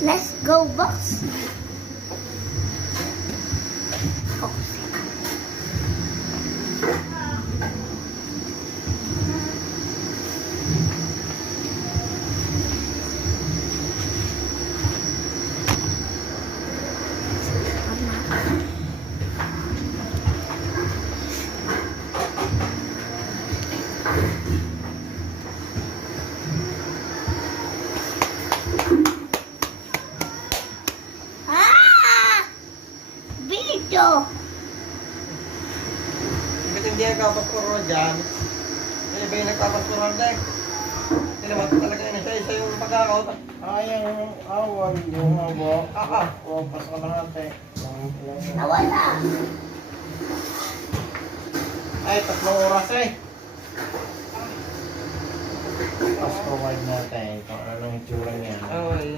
Let's go, box. Oh. Bito! Bakit hindi ang kapaspuro dyan? Ano ba yung nagpapaspuro dyan? Kailangan talaga yun. Isa yung pagkakaot. Yung awal, yung habo. O, pasok na natin. Nawala! Ay, 3 oras eh. Pasko wide natin. Kung ano ang itsura niya. Okay.